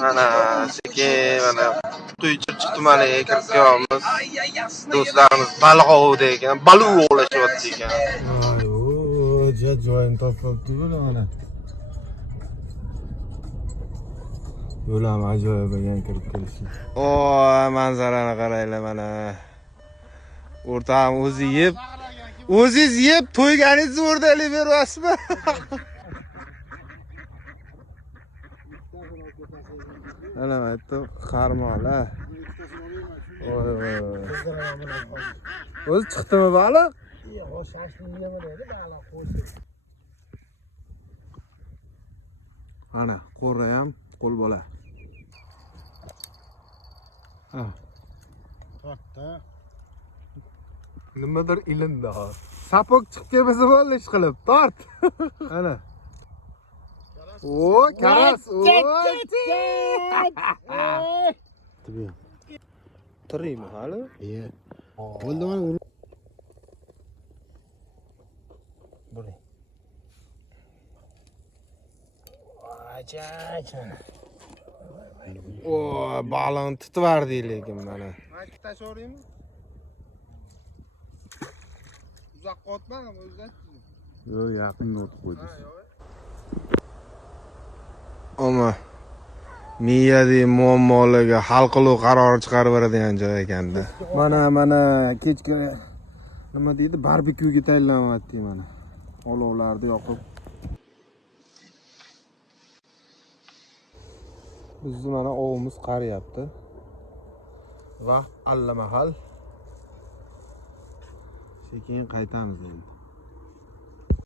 Mana sekin mana Tuychirchiq tumaniga kirib kelyapmiz. Do'stlarimiz baliq ovida ekan, baliq ovlashyapti ekan. Voy, joyini topibdi-ku mana. Yo'lam ajoyib ekan kirib kelishi. O, manzarani qaranglar mana. O'rtog'im o'zingiz yeb to'yganingizni o'rdalik beryapsizmi? Ana aytdim, qarmoqlar. Voy. O'zi chiqdimi baliq? Yo'q, shashlik yemaydi baliq qo'ydi. Ana, qo'ra ham qo'l bola. Ha. Tortda. Nimadir ilindi hozir. Sapok chiqib kelmasa bo'ldi ish qilib. Tort. Ana. O, karas. Tiriymi hali? Iye. Bo'ldi mana. Bo'ling. O, baliqni tutib vardi lekin mana. Mayt tashaveraymi? Uzoqqa o'tmag'im o'zidan. Yo'q, yaqinga o'tib qo'ydingiz. Ama miyadagi muammolarga hal qilib qaror chiqarib beradigan joy ekanda. Mana kechga nima deydi? Barbekyuga tayyorlanyapti mana. Olovlarni yoqib. Bizni mana ovimiz qariyapti. Va allamahal sekin qaytamiz endi.